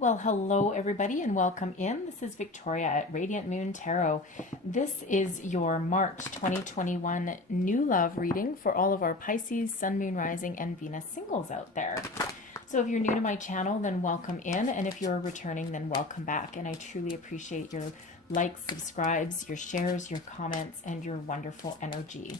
Well, hello everybody and welcome in. This is Victoria at Radiant Moon Tarot. This is your March 2021 new love reading for all of our Pisces, Sun, Moon, Rising, and Venus singles out there. So if you're new to my channel, then welcome in. And if you're returning, then welcome back. And I truly appreciate your likes, subscribes, your shares, your comments, and your wonderful energy.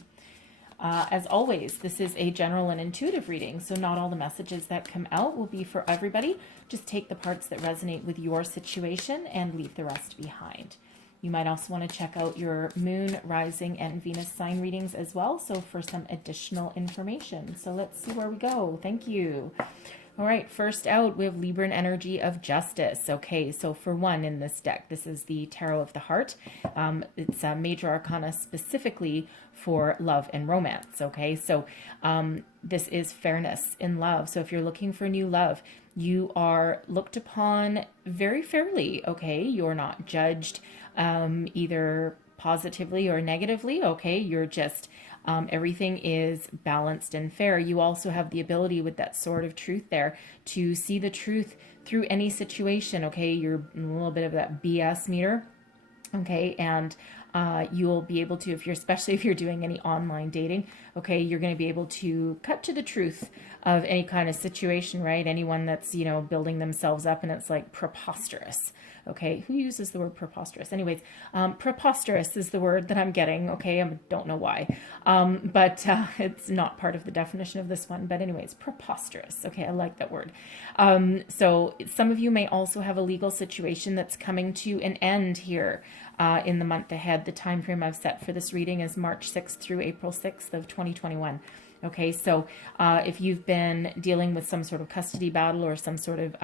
As always, this is a general and intuitive reading, so not all the messages that come out will be for everybody. Just take the parts that resonate with your situation and leave the rest behind. You might also want to check out your Moon, Rising, and Venus sign readings as well, so for some additional information. So let's see where we go. Thank you. All right, first out, we have Libran energy of justice. Okay, so for one in this deck, this is the Tarot of the Heart. It's a major arcana specifically for love and romance. Okay, so this is fairness in love. So if you're looking for new love, you are looked upon very fairly. Okay, you're not judged either positively or negatively. Okay, you're just everything is balanced and fair. You also have the ability with that sword of truth there to see the truth through any situation. Okay, you're a little bit of that BS meter. Okay, and you'll be able to, especially if you're doing any online dating, okay, you're going to be able to cut to the truth of any kind of situation, right? Anyone that's, building themselves up and it's like preposterous. Okay, who uses the word preposterous? Anyways, preposterous is the word that I'm getting. Okay, I don't know why, but it's not part of the definition of this one. But anyways, preposterous. Okay, I like that word. So some of you may also have a legal situation that's coming to an end here in the month ahead. The time frame I've set for this reading is March 6th through April 6th of 2021. Okay, so if you've been dealing with some sort of custody battle or some sort of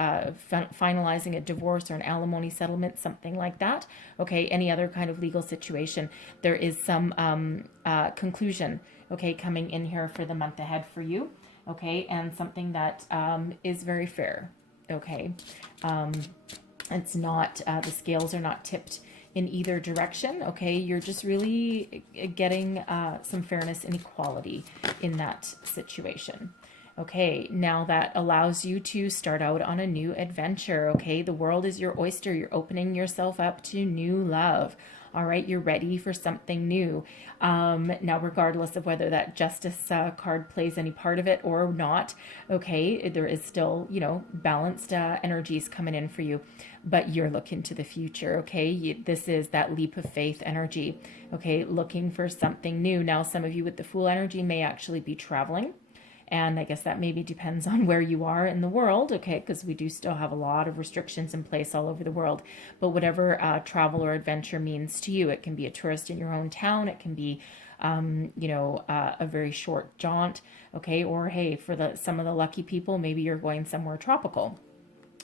finalizing a divorce or an alimony settlement, something like that, okay, any other kind of legal situation, there is some conclusion, okay, coming in here for the month ahead for you, okay, and something that is very fair, okay. It's not, the scales are not tipped in either direction. Okay, you're just really getting some fairness and equality in that situation. Okay, now that allows you to start out on a new adventure. Okay, the world is your oyster. You're opening yourself up to new love. All right, you're ready for something new. Now, regardless of whether that justice card plays any part of it or not, okay, there is still, balanced energies coming in for you, but you're looking to the future, okay? This is that leap of faith energy, okay, looking for something new. Now, some of you with the Fool energy may actually be traveling. And I guess that maybe depends on where you are in the world, okay, because we do still have a lot of restrictions in place all over the world. But whatever travel or adventure means to you, it can be a tourist in your own town, it can be, a very short jaunt, okay, or hey, for some of the lucky people, maybe you're going somewhere tropical.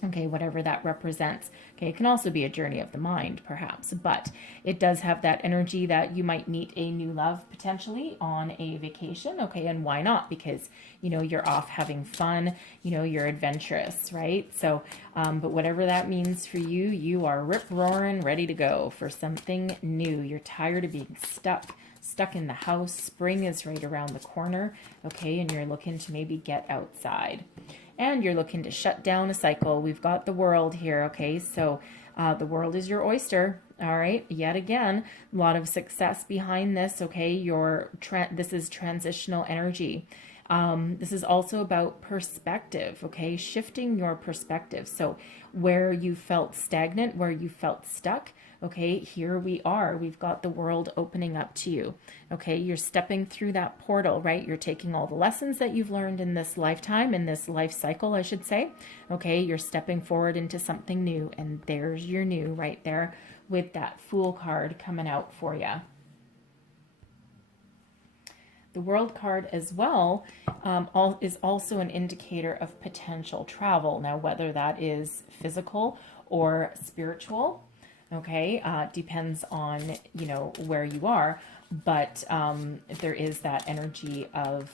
Okay, whatever that represents. Okay, it can also be a journey of the mind, perhaps, but it does have that energy that you might meet a new love potentially on a vacation. Okay, and why not? Because, you're off having fun, you're adventurous, right? So, but whatever that means for you, you are rip-roaring, ready to go for something new. You're tired of being stuck in the house. Spring is right around the corner, okay, and you're looking to maybe get outside. And you're looking to shut down a cycle. We've got the world here, okay? So the world is your oyster, all right? Yet again, a lot of success behind this, okay? This is transitional energy. This is also about perspective, okay? Shifting your perspective. So where you felt stagnant, where you felt stuck, okay, here we are. We've got the world opening up to you. Okay, you're stepping through that portal, right? You're taking all the lessons that you've learned in this lifetime, in this life cycle, I should say. Okay, you're stepping forward into something new, and there's your new right there with that Fool card coming out for you. The World card as well is also an indicator of potential travel. Now, whether that is physical or spiritual, okay, depends on, where you are, but there is that energy of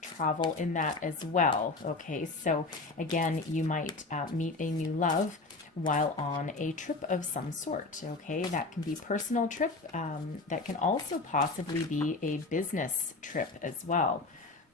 travel in that as well, okay? So again, you might meet a new love while on a trip of some sort, okay? That can be personal trip, that can also possibly be a business trip as well.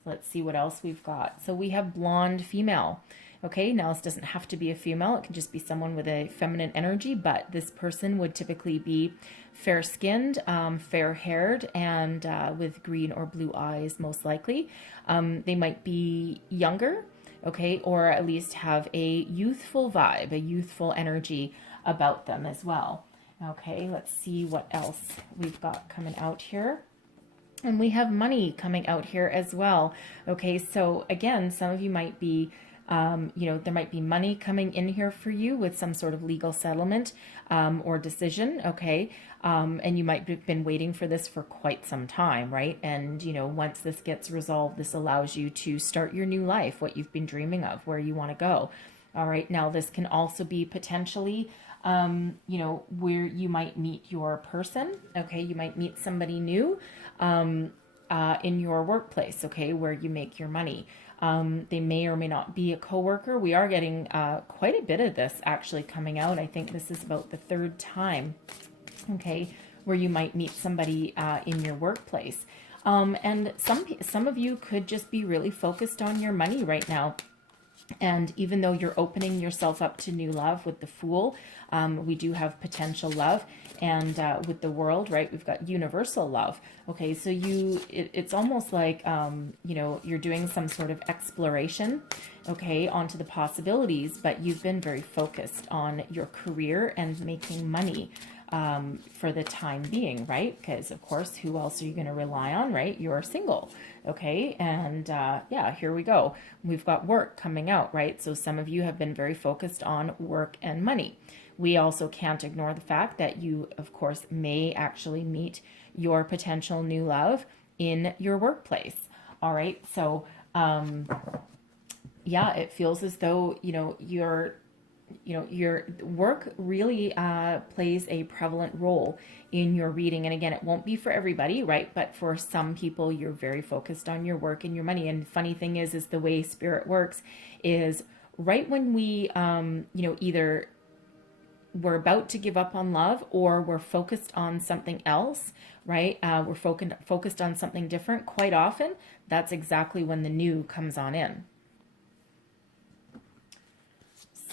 Let's see what else we've got. So we have blonde female. Okay, now this doesn't have to be a female. It can just be someone with a feminine energy, but this person would typically be fair-skinned, fair-haired, and with green or blue eyes, most likely. They might be younger, okay, or at least have a youthful vibe, a youthful energy about them as well. Okay, let's see what else we've got coming out here. And we have money coming out here as well. Okay, so again, some of you might be, there might be money coming in here for you with some sort of legal settlement or decision, okay? And you might have been waiting for this for quite some time, right? And, once this gets resolved, this allows you to start your new life, what you've been dreaming of, where you want to go. All right, now this can also be potentially where you might meet your person, okay? You might meet somebody new in your workplace, okay, where you make your money. They may or may not be a coworker. We are getting quite a bit of this actually coming out. I think this is about the third time, okay, where you might meet somebody in your workplace. And some of you could just be really focused on your money right now. And even though you're opening yourself up to new love with the Fool, we do have potential love. And with the World, right, we've got universal love. Okay, so it's almost like, you're doing some sort of exploration, okay, onto the possibilities, but you've been very focused on your career and making money for the time being, right? Because, of course, who else are you going to rely on, right? You're single, okay? And yeah, here we go. We've got work coming out, right? So some of you have been very focused on work and money. We also can't ignore the fact that you, of course, may actually meet your potential new love in your workplace, all right? So, yeah, it feels as though, your work really plays a prevalent role in your reading. And again, it won't be for everybody, right? But for some people, you're very focused on your work and your money. And the funny thing is the way Spirit works is right when we, either we're about to give up on love or we're focused on something else, right? We're focused on something different. Quite often, that's exactly when the new comes on in.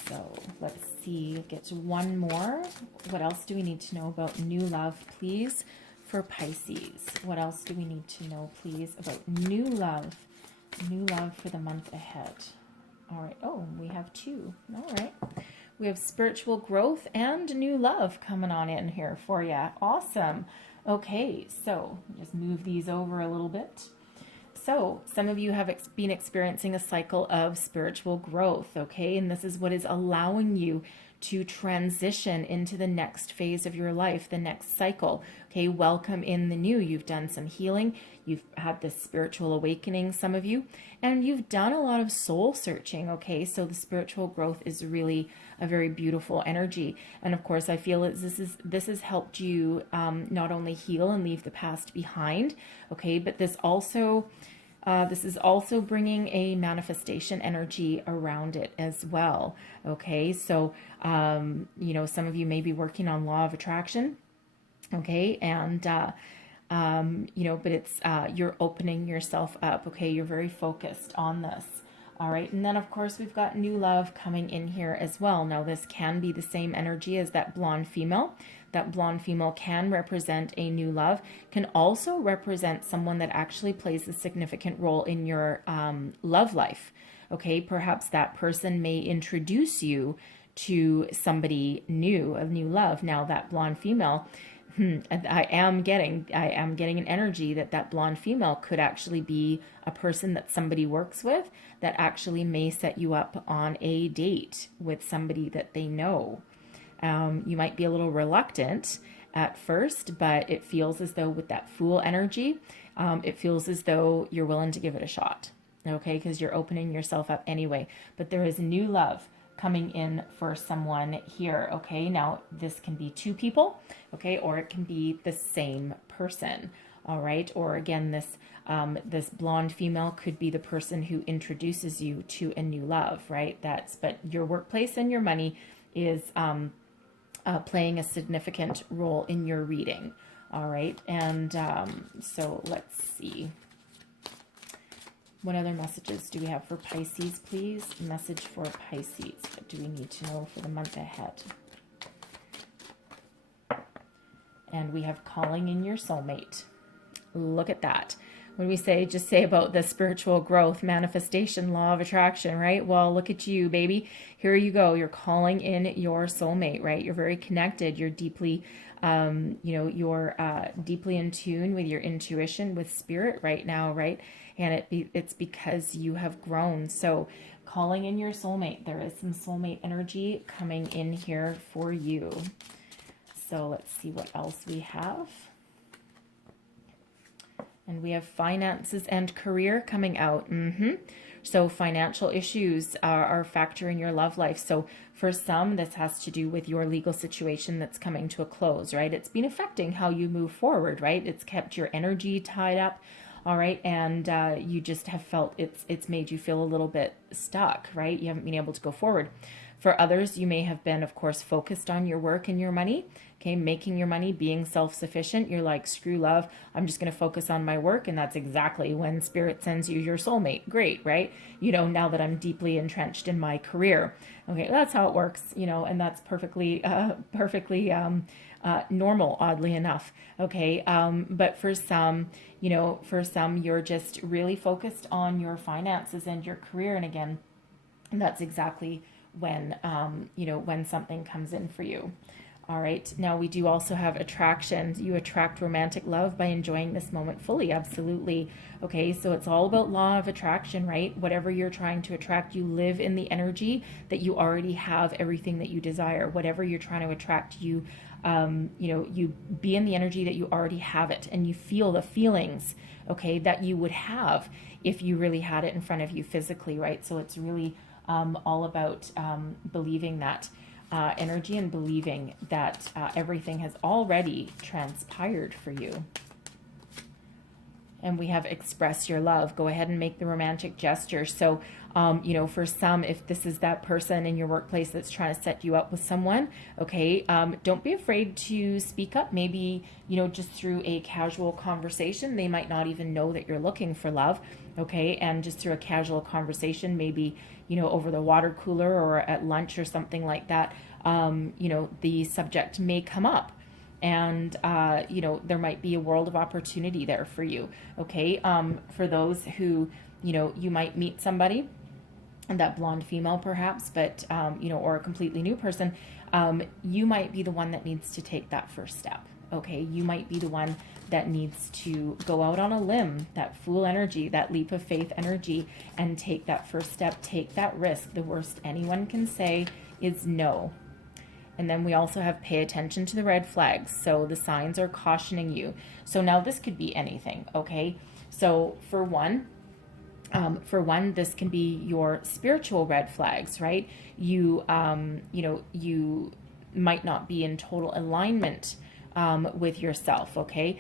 So let's see, get to one more. What else do we need to know about new love, please, for Pisces? What else do we need to know, please, about new love? New love for the month ahead. All right. Oh, we have two. All right. We have spiritual growth and new love coming on in here for you. Awesome. Okay, so just move these over a little bit. So some of you have been experiencing a cycle of spiritual growth, okay? And this is what is allowing you to transition into the next phase of your life, the next cycle, okay? Welcome in the new. You've done some healing. You've had this spiritual awakening, some of you, and you've done a lot of soul searching, okay? So the spiritual growth is really a very beautiful energy. And of course, I feel that this has helped you not only heal and leave the past behind, okay, but this is also bringing a manifestation energy around it as well. Okay, so, some of you may be working on law of attraction. Okay, and, but it's, you're opening yourself up. Okay, you're very focused on this. All right, and then of course we've got new love coming in here as well. Now this can be the same energy as that blonde female. That blonde female can represent a new love, can also represent someone that actually plays a significant role in your love life. Okay, perhaps that person may introduce you to somebody new, of new love. Now that blonde female, I am getting an energy that blonde female could actually be a person that somebody works with that actually may set you up on a date with somebody that they know. You might be a little reluctant at first, but it feels as though with that Fool energy, it feels as though you're willing to give it a shot, okay, because you're opening yourself up anyway. But there is new love coming in for someone here, okay? Now, this can be two people, okay, or it can be the same person, all right? Or again, this blonde female could be the person who introduces you to a new love, right? But your workplace and your money is playing a significant role in your reading, all right? And so let's see. What other messages do we have for Pisces, please? Message for Pisces. What do we need to know for the month ahead? And we have calling in your soulmate. Look at that. What do we say? Just say about the spiritual growth, manifestation, law of attraction, right? Well, look at you, baby. Here you go. You're calling in your soulmate, right? You're very connected. You're deeply, you're deeply in tune with your intuition, with spirit right now, right? And it's because you have grown. So calling in your soulmate. There is some soulmate energy coming in here for you. So let's see what else we have. And we have finances and career coming out. So financial issues are a factor in your love life. So for some, this has to do with your legal situation that's coming to a close, right? It's been affecting how you move forward, right? It's kept your energy tied up, all right? And you just have felt it's made you feel a little bit stuck, right? You haven't been able to go forward. For others, you may have been, of course, focused on your work and your money, okay, making your money, being self-sufficient. You're like, screw love, I'm just going to focus on my work. And that's exactly when Spirit sends you your soulmate. Great, right? You know, now that I'm deeply entrenched in my career. Okay, that's how it works, you know, and that's perfectly normal, oddly enough. Okay, but for some, you're just really focused on your finances and your career. And again, that's exactly when, when something comes in for you. All right. Now we do also have attraction. You attract romantic love by enjoying this moment fully. Absolutely. Okay. So it's all about law of attraction, right? Whatever you're trying to attract, you live in the energy that you already have everything that you desire. Whatever you're trying to attract, you be in the energy that you already have it, and you feel the feelings, okay, that you would have if you really had it in front of you physically, right? So it's really all about believing that energy and believing that everything has already transpired for you. And we have express your love. Go ahead and make the romantic gesture. So, for some, if this is that person in your workplace that's trying to set you up with someone, okay, don't be afraid to speak up. Maybe, just through a casual conversation. They might not even know that you're looking for love, okay? And just through a casual conversation, maybe, over the water cooler or at lunch or something like that, the subject may come up. And, there might be a world of opportunity there for you, okay? For those who, you might meet somebody, and that blonde female perhaps, but, or a completely new person, you might be the one that needs to take that first step, okay? You might be the one that needs to go out on a limb, that fool energy, that leap of faith energy, and take that first step, take that risk. The worst anyone can say is no. And then we also have pay attention to the red flags. So the signs are cautioning you. So now this could be anything, okay? So for one, this can be your spiritual red flags, right? You might not be in total alignment with yourself, okay?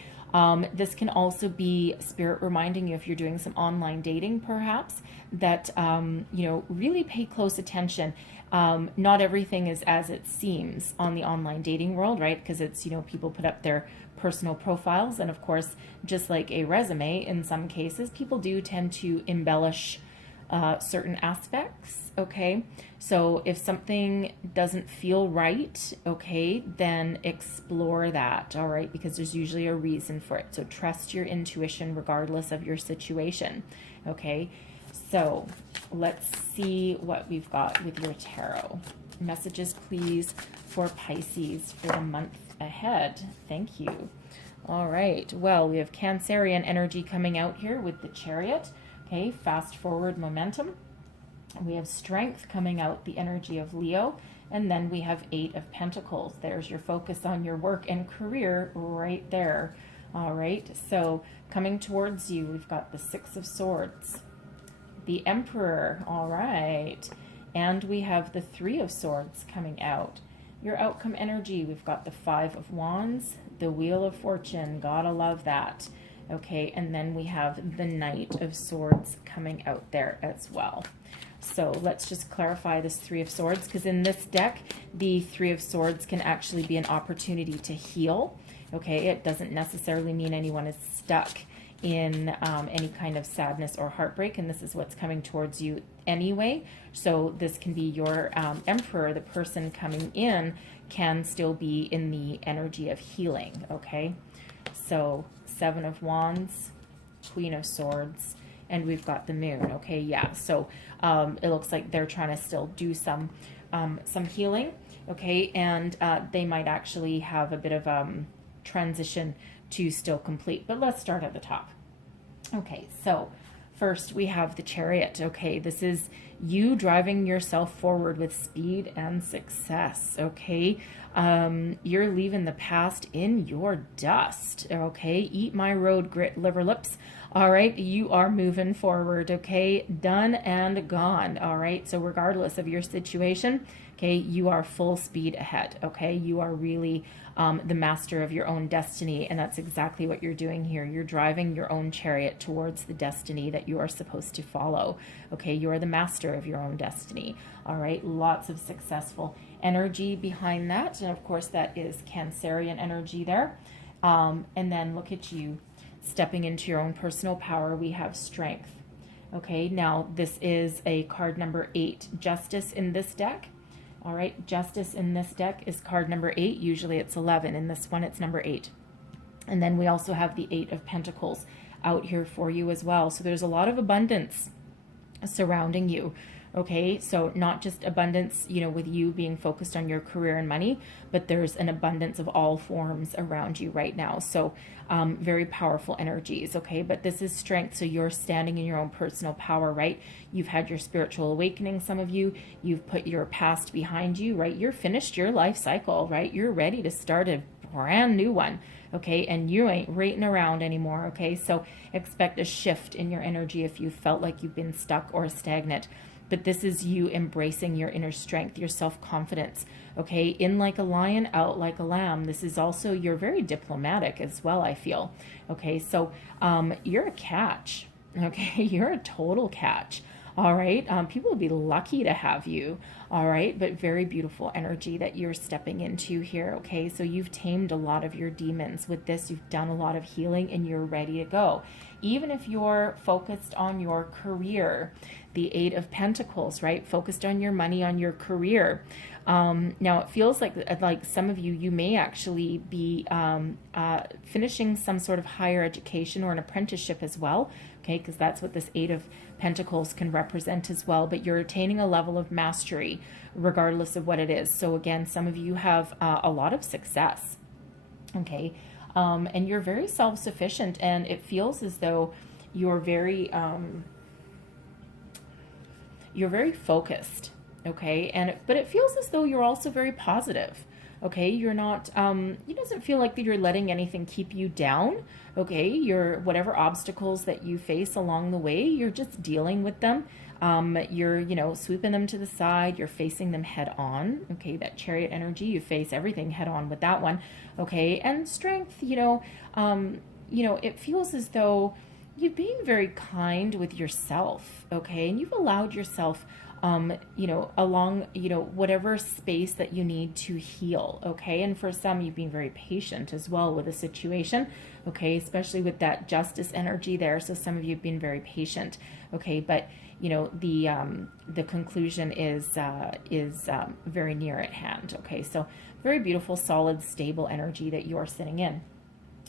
This can also be Spirit reminding you, if you're doing some online dating perhaps, that, really pay close attention. Not everything is as it seems on the online dating world, right? Because it's, people put up their personal profiles. And of course, just like a resume, in some cases, people do tend to embellish certain aspects, okay? So if something doesn't feel right, okay, then explore that, all right? Because there's usually a reason for it. So trust your intuition regardless of your situation, okay? So let's see what we've got with your tarot. Messages, please, for Pisces for the month ahead. Thank you. All right. Well, we have Cancerian energy coming out here with the Chariot. Okay, fast forward momentum. We have Strength coming out, the energy of Leo. And then we have 8 of Pentacles. There's your focus on your work and career right there. All right. So coming towards you, we've got the 6 of Swords. The Emperor, all right. And we have the 3 of Swords coming out. Your outcome energy, we've got the 5 of Wands, the Wheel of Fortune, gotta love that. Okay, and then we have the Knight of Swords coming out there as well. So let's just clarify this 3 of Swords, because in this deck, the 3 of Swords can actually be an opportunity to heal. Okay, it doesn't necessarily mean anyone is stuck in any kind of sadness or heartbreak, and this is what's coming towards you anyway. So this can be your Emperor. The person coming in can still be in the energy of healing, okay? So 7 of Wands, Queen of Swords, and we've got the Moon, okay? Yeah, so it looks like they're trying to still do some healing, okay? And they might actually have a bit of transition to still complete. But let's start at the top. Okay, so first we have the Chariot. Okay, this is you driving yourself forward with speed and success. Okay, you're leaving the past in your dust. Okay, eat my road, grit, liver, lips. All right, you are moving forward. Okay, done and gone. All right, so regardless of your situation, okay, you are full speed ahead. Okay, you are really the master of your own destiny, and that's exactly what you're doing here. You're driving your own chariot towards the destiny that you are supposed to follow. Okay, you are the master of your own destiny. All right, lots of successful energy behind that, and of course that is Cancerian energy there. And then look at you stepping into your own personal power. We have strength. Okay, now this is a card number 8, Justice in this deck. All right, Justice in this deck is card number 8. Usually it's 11. In this one, it's number 8. And then we also have the 8 of Pentacles out here for you as well. So there's a lot of abundance surrounding you. Okay, so not just abundance, you know, with you being focused on your career and money, but there's an abundance of all forms around you right now. So very powerful energies, okay? But this is strength, so you're standing in your own personal power, right? You've had your spiritual awakening, some of you. You've put your past behind you, right? You're finished your life cycle, right? You're ready to start a brand new one, okay? And you ain't waiting around anymore, okay? So expect a shift in your energy if you felt like you've been stuck or stagnant. But this is you embracing your inner strength, your self-confidence, okay? In like a lion, out like a lamb. This is also, you're very diplomatic as well, I feel, okay? So you're a catch, okay? You're a total catch, all right? People would be lucky to have you, all right? But very beautiful energy that you're stepping into here, okay? So you've tamed a lot of your demons. With this, you've done a lot of healing and you're ready to go. Even if you're focused on your career, the 8 of Pentacles, right? Focused on your money, on your career. Now it feels like some of you may actually be finishing some sort of higher education or an apprenticeship as well, okay? Because that's what this 8 of Pentacles can represent as well. But you're attaining a level of mastery regardless of what it is. So again, some of you have a lot of success, okay? And you're very self-sufficient, and it feels as though you're very focused, okay? But it feels as though you're also very positive, okay? You're not, it doesn't feel like that you're letting anything keep you down, okay? You're, whatever obstacles that you face along the way, you're just dealing with them. You're, you know, sweeping them to the side, you're facing them head on, okay? That Chariot energy, you face everything head on with that one, okay? And strength, you know, it feels as though you're being very kind with yourself, okay? And you've allowed yourself, along, whatever space that you need to heal, okay? And for some, you've been very patient as well with the situation, okay? Especially with that Justice energy there. So some of you have been very patient, okay? But, the conclusion is very near at hand, okay? So very beautiful, solid, stable energy that you're sitting in.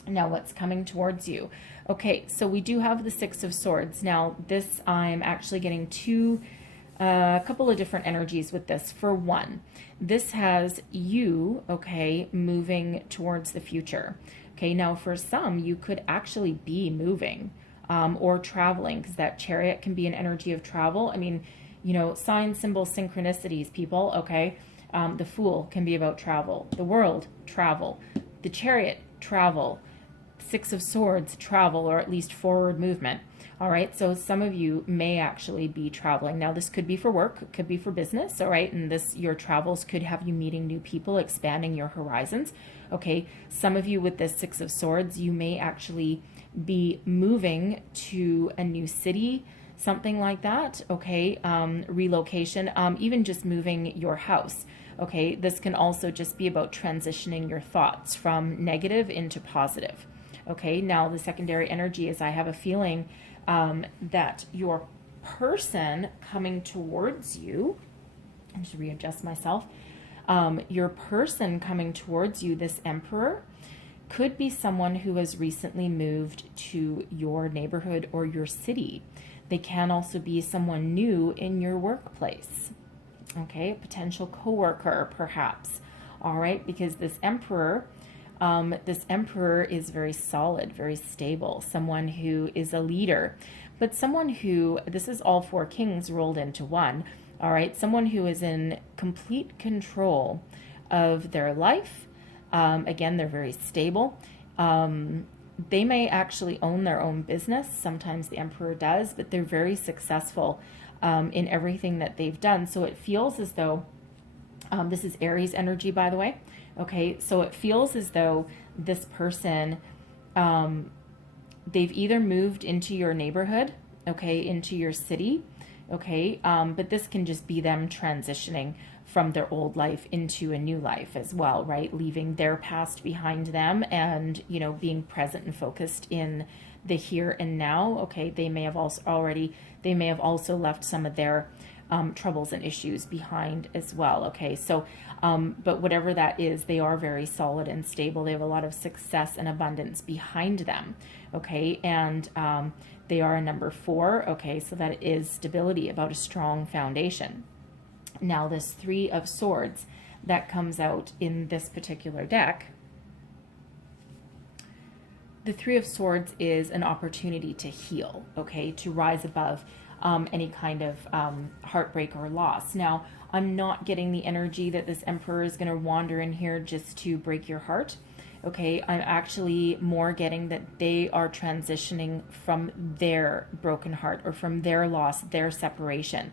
Now, what's coming towards you? Okay, so we do have the 6 of Swords. Now, this, I'm actually getting a couple of different energies with this. For one, this has you, okay, moving towards the future. Okay, now for some, you could actually be moving or traveling, because that Chariot can be an energy of travel. I mean, signs, symbols, synchronicities, people, okay? The Fool can be about travel. The World, travel. The Chariot, travel. 6 of Swords, travel, or at least forward movement. All right, so some of you may actually be traveling. Now, this could be for work, it could be for business, all right? And your travels could have you meeting new people, expanding your horizons, okay? Some of you with this 6 of Swords, you may actually be moving to a new city, something like that, okay? Relocation, even just moving your house, okay? This can also just be about transitioning your thoughts from negative into positive. Okay, now the secondary energy is I have a feeling that your person coming towards you, I should readjust myself, your person coming towards you, this Emperor, could be someone who has recently moved to your neighborhood or your city. They can also be someone new in your workplace. Okay, a potential coworker, perhaps. All right, because this Emperor is very solid, very stable, someone who is a leader, but someone who, this is all four kings rolled into one. All right, someone who is in complete control of their life. Again, they're very stable. They may actually own their own business. Sometimes the Emperor does, but they're very successful in everything that they've done. So it feels as though, this is Aries energy, by the way. Okay, so it feels as though this person, they've either moved into your neighborhood, okay, into your city, okay, but this can just be them transitioning from their old life into a new life as well, right? Leaving their past behind them and, you know, being present and focused in the here and now. Okay, they may have also left some of their troubles and issues behind as well. Okay, so but whatever that is, they are very solid and stable. They have a lot of success and abundance behind them. Okay, and they are a number 4. Okay, so that is stability, about a strong foundation. Now this 3 of Swords that comes out in this particular deck, the 3 of Swords is an opportunity to heal, okay, to rise above any kind of heartbreak or loss. Now, I'm not getting the energy that this Emperor is going to wander in here just to break your heart. Okay, I'm actually more getting that they are transitioning from their broken heart or from their loss, their separation.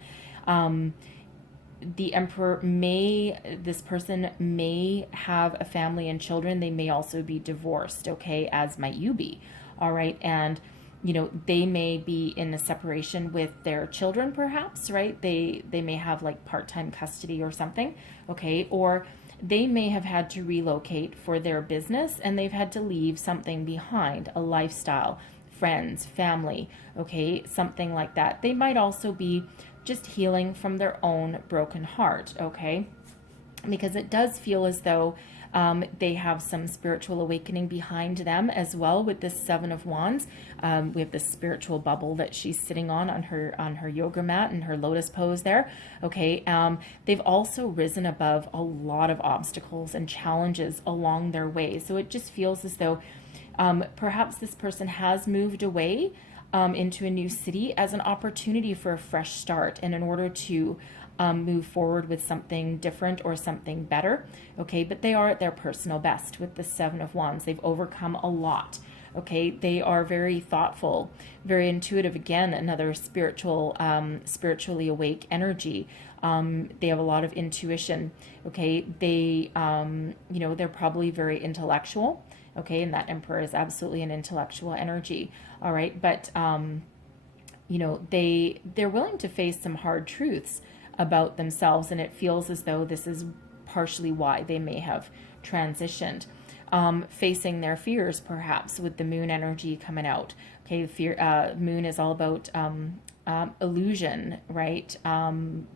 The Emperor this person may have a family and children. They may also be divorced, okay, as might you be. All right, and you know, they may be in a separation with their children, perhaps, right? They may have like part-time custody or something, okay? Or they may have had to relocate for their business and they've had to leave something behind, a lifestyle, friends, family, okay? Something like that. They might also be just healing from their own broken heart, okay? Because it does feel as though they have some spiritual awakening behind them as well with this 7 of Wands. We have this spiritual bubble that she's sitting on her yoga mat and her lotus pose there. Okay, they've also risen above a lot of obstacles and challenges along their way. So it just feels as though perhaps this person has moved away into a new city as an opportunity for a fresh start, and in order to move forward with something different or something better. Okay, but they are at their personal best with the 7 of Wands. They've overcome a lot. Okay, they are very thoughtful, very intuitive. Again, another spiritually awake energy. They have a lot of intuition. Okay, they, you know, they're probably very intellectual. Okay, and that Emperor is absolutely an intellectual energy. All right, but you know, they're willing to face some hard truths about themselves, and it feels as though this is partially why they may have transitioned. Facing their fears, perhaps, with the Moon energy coming out. Okay, Moon is all about illusion, right?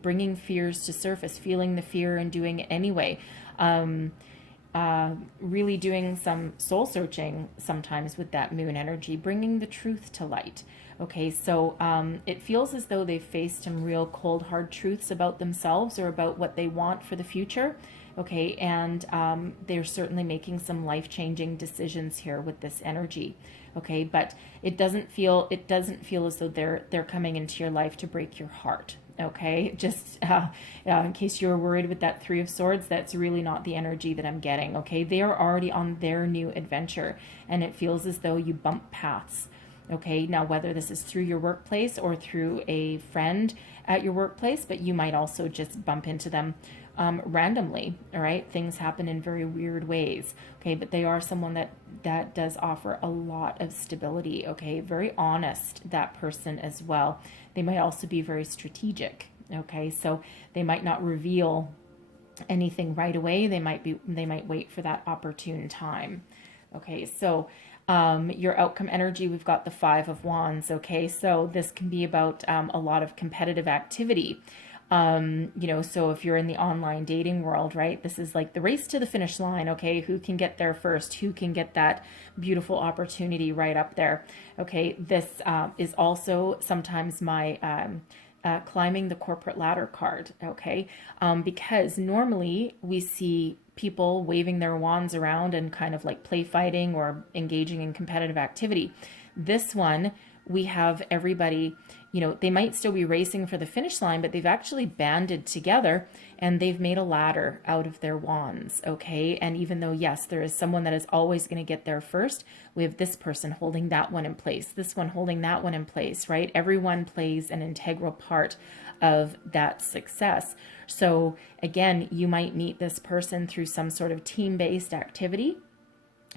Bringing fears to surface, feeling the fear and doing it anyway. Really doing some soul searching sometimes with that Moon energy, bringing the truth to light. Okay, so it feels as though they've faced some real cold, hard truths about themselves or about what they want for the future. Okay, and they're certainly making some life-changing decisions here with this energy. Okay, but it doesn't feel as though they're coming into your life to break your heart. Okay, just in case you were worried with that 3 of Swords, that's really not the energy that I'm getting. Okay, they are already on their new adventure, and it feels as though you bump paths. Okay, now whether this is through your workplace or through a friend at your workplace, but you might also just bump into them randomly. All right, things happen in very weird ways. Okay, but they are someone that does offer a lot of stability. Okay, very honest, that person as well. They might also be very strategic. Okay, so they might not reveal anything right away. They might wait for that opportune time. Okay, so Your outcome energy, we've got the Five of Wands. Okay, so this can be about a lot of competitive activity. So if you're in the online dating world, right, this is like the race to the finish line. Okay, who can get there first? Who can get that beautiful opportunity right up there? Okay, this is also sometimes my climbing the corporate ladder card. Okay, because normally we see people waving their wands around and kind of like play fighting or engaging in competitive activity. This one, we have everybody, they might still be racing for the finish line, but they've actually banded together and they've made a ladder out of their wands. Okay. And even though, yes, there is someone that is always going to get there first, we have this person holding that one in place, this one holding that one in place, right? Everyone plays an integral part of that success. So again, you might meet this person through some sort of team-based activity.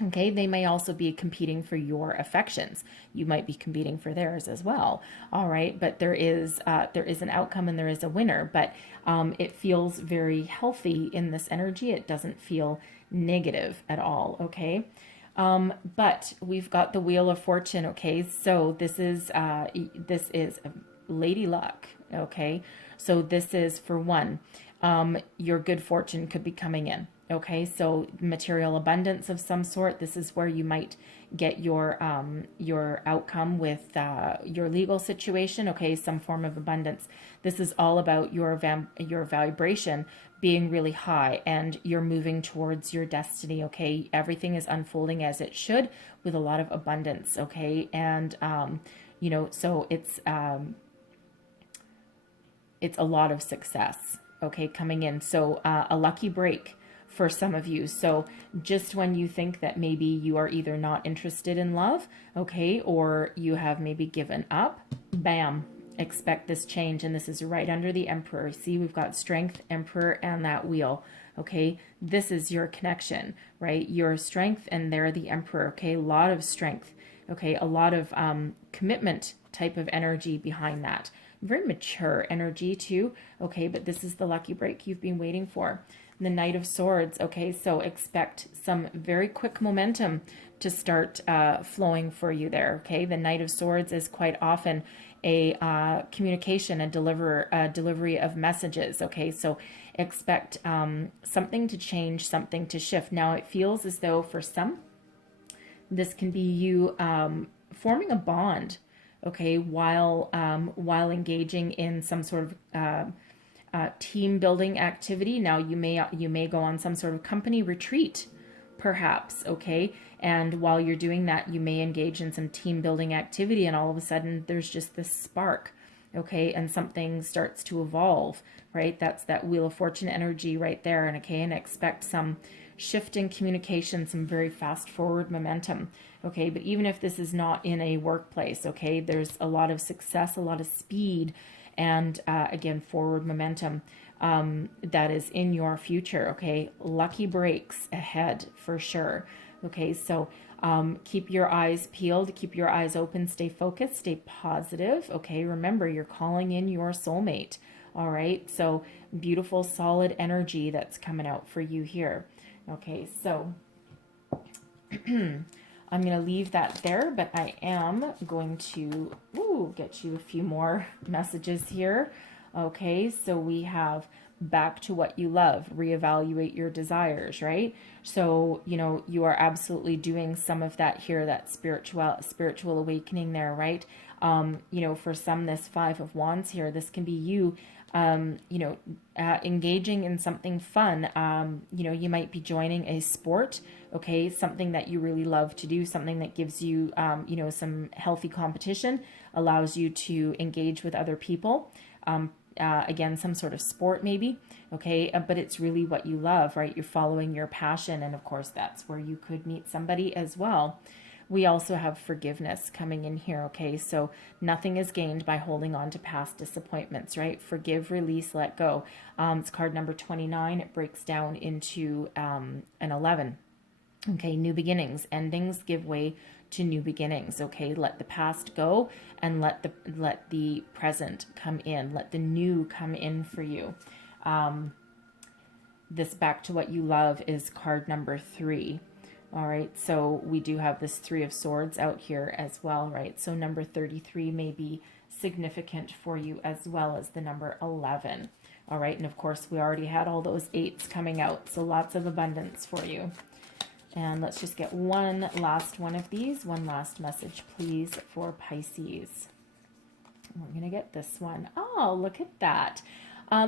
Okay, they may also be competing for your affections. You might be competing for theirs as well. All right, but there is an outcome and there is a winner. But it feels very healthy in this energy. It doesn't feel negative at all. Okay, but we've got the Wheel of Fortune. Okay, so this is Lady Luck. Okay, so this is for one, your good fortune could be coming in. Okay, so material abundance of some sort. This is where you might get your outcome with your legal situation. Okay, some form of abundance. This is all about your vibration being really high and you're moving towards your destiny. Okay, everything is unfolding as it should with a lot of abundance. Okay, and so it's a lot of success. Okay, coming in. So a lucky break for some of you. So just when you think that maybe you are either not interested in love, okay, or you have maybe given up, bam, expect this change. And this is right under the Emperor. See, we've got Strength, Emperor, and that wheel. Okay, this is your connection, right? Your strength, and there the Emperor. Okay, a lot of strength. Okay, a lot of commitment type of energy behind that. Very mature energy too. Okay, but this is the lucky break you've been waiting for. The Knight of Swords. Okay, so expect some very quick momentum to start flowing for you there. Okay, the Knight of Swords is quite often a communication, a delivery of messages. Okay, so expect something to change, something to shift. Now it feels as though for some, this can be you forming a bond. Okay, while engaging in some sort of team building activity. Now you may go on some sort of company retreat, perhaps. Okay, and while you're doing that, you may engage in some team building activity, and all of a sudden there's just this spark. Okay, and something starts to evolve. Right, that's that Wheel of Fortune energy right there. And okay, and expect some shift in communication, some very fast forward momentum. Okay, but even if this is not in a workplace, okay, there's a lot of success, a lot of speed, and again, forward momentum that is in your future. Okay, lucky breaks ahead for sure. Okay, so keep your eyes peeled, keep your eyes open, stay focused, stay positive. Okay, remember, you're calling in your soulmate. All right, so beautiful, solid energy that's coming out for you here. Okay, so I'm going to leave that there, but I am going to get you a few more messages here. Okay, so we have back to what you love, reevaluate your desires, right? So, you are absolutely doing some of that here, that spiritual awakening there, right? For some, this Five of Wands here, this can be you engaging in something fun. You might be joining a sport, okay, something that you really love to do, something that gives you, some healthy competition, allows you to engage with other people. Again, some sort of sport maybe, okay, but it's really what you love, right? You're following your passion, and of course, that's where you could meet somebody as well. We also have forgiveness coming in here, okay? So nothing is gained by holding on to past disappointments, right? Forgive, release, let go. It's card number 29. It breaks down into an 11. Okay, new beginnings. Endings give way to new beginnings, okay? Let the past go and let the present come in. Let the new come in for you. This back to what you love is card number 3. All right, so we do have this Three of Swords out here as well, right? So number 33 may be significant for you as well as the number 11. All right, and of course we already had all those 8s coming out, so lots of abundance for you. And let's just get one last one of these. One last message, please, for Pisces. We're going to get this one. Oh, look at that.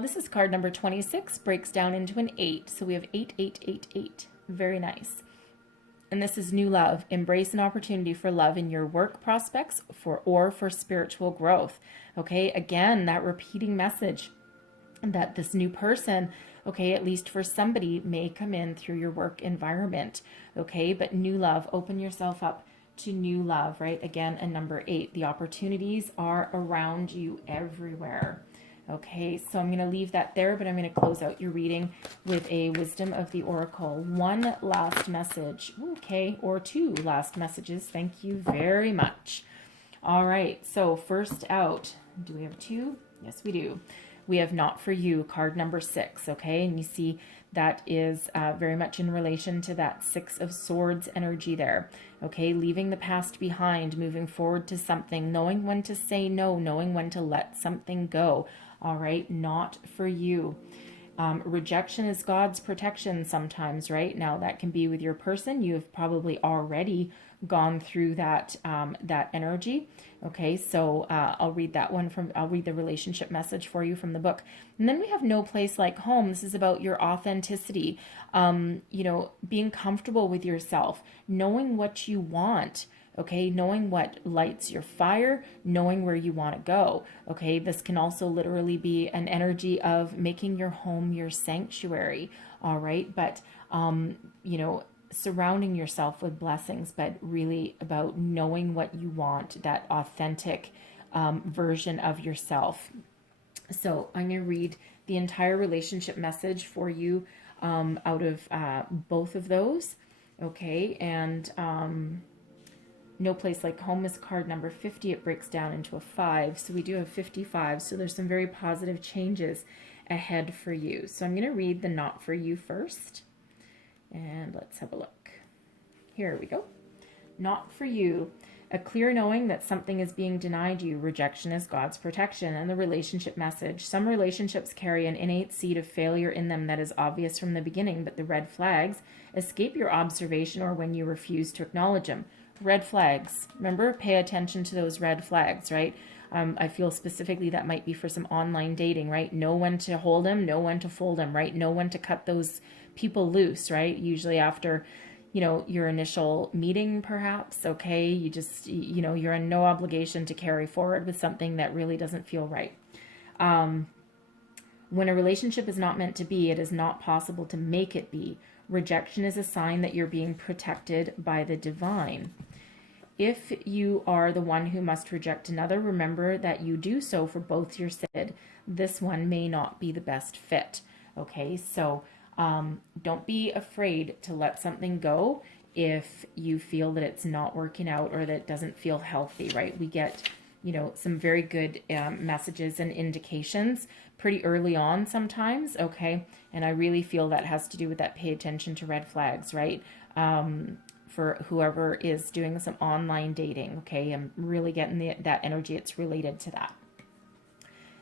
This is card number 26, breaks down into an 8. So we have 8, 8, 8, 8. Very nice. And this is new love. Embrace an opportunity for love in your work prospects or for spiritual growth. Okay, again, that repeating message that this new person, okay, at least for somebody, may come in through your work environment. Okay, but new love, open yourself up to new love, right? Again, a number 8. The opportunities are around you everywhere. Okay, so I'm going to leave that there, but I'm going to close out your reading with a Wisdom of the Oracle. One last message, okay, or 2 last messages. Thank you very much. All right, so first out, do we have 2? Yes, we do. We have Not For You, card number 6, okay? And you see that is very much in relation to that 6 of Swords energy there, okay? Leaving the past behind, moving forward to something, knowing when to say no, knowing when to let something go, all right? Not for you. Rejection is God's protection sometimes, right? Now that can be with your person. You have probably already gone through that that energy. Okay, so I'll read that one I'll read the relationship message for you from the book. And then we have No Place Like Home. This is about your authenticity, you know, being comfortable with yourself, knowing what you want. Okay, knowing what lights your fire, knowing where you want to go. Okay, this can also literally be an energy of making your home your sanctuary. All right, but you know, surrounding yourself with blessings, but really about knowing what you want, that authentic version of yourself. So I'm going to read the entire relationship message for you out of both of those. Okay, and No Place Like Home is card number 50. It breaks down into a 5. So we do have 55. So there's some very positive changes ahead for you. So I'm going to read the Not For You first. And let's have a look. Here we go. Not for you. A clear knowing that something is being denied you. Rejection is God's protection. And the relationship message. Some relationships carry an innate seed of failure in them that is obvious from the beginning, but the red flags escape your observation or when you refuse to acknowledge them. Red flags. Remember, pay attention to those red flags, right? I feel specifically that might be for some online dating, right? Know when to hold them, know when to fold them, right? Know when to cut those people loose, right? Usually after, you know, your initial meeting, perhaps, okay? You just, you know, you're in no obligation to carry forward with something that really doesn't feel right. When a relationship is not meant to be, it is not possible to make it be. Rejection is a sign that you're being protected by the divine. If you are the one who must reject another, remember that you do so for both your side. This one may not be the best fit. Okay, so don't be afraid to let something go if you feel that it's not working out or that it doesn't feel healthy, right? We get, you know, some very good messages and indications pretty early on sometimes, okay? And I really feel that has to do with that pay attention to red flags, right? For whoever is doing some online dating, okay? I'm really getting that energy. It's related to that.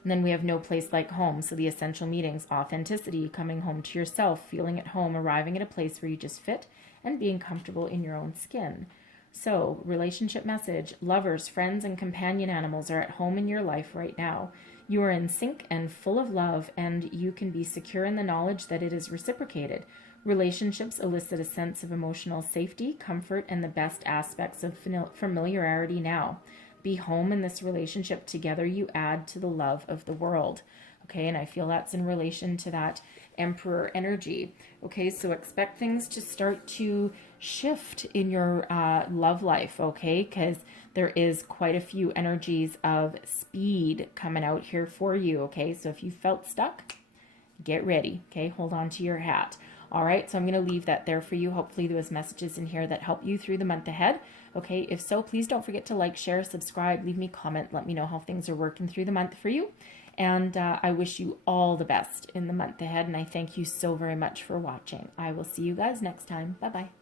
And then we have No Place Like Home. So the essential meetings, authenticity, coming home to yourself, feeling at home, arriving at a place where you just fit, and being comfortable in your own skin. So relationship message, lovers, friends, and companion animals are at home in your life right now. You are in sync and full of love, and you can be secure in the knowledge that it is reciprocated. Relationships elicit a sense of emotional safety, comfort, and the best aspects of familiarity now. Be home in this relationship. Together you add to the love of the world. Okay, and I feel that's in relation to that Emperor energy. Okay, so expect things to start to shift in your love life, okay? Because there is quite a few energies of speed coming out here for you, okay? So if you felt stuck, get ready, okay? Hold on to your hat. All right, so I'm going to leave that there for you. Hopefully there was messages in here that help you through the month ahead. Okay, if so, please don't forget to like, share, subscribe, leave me a comment. Let me know how things are working through the month for you. And I wish you all the best in the month ahead. And I thank you so very much for watching. I will see you guys next time. Bye-bye.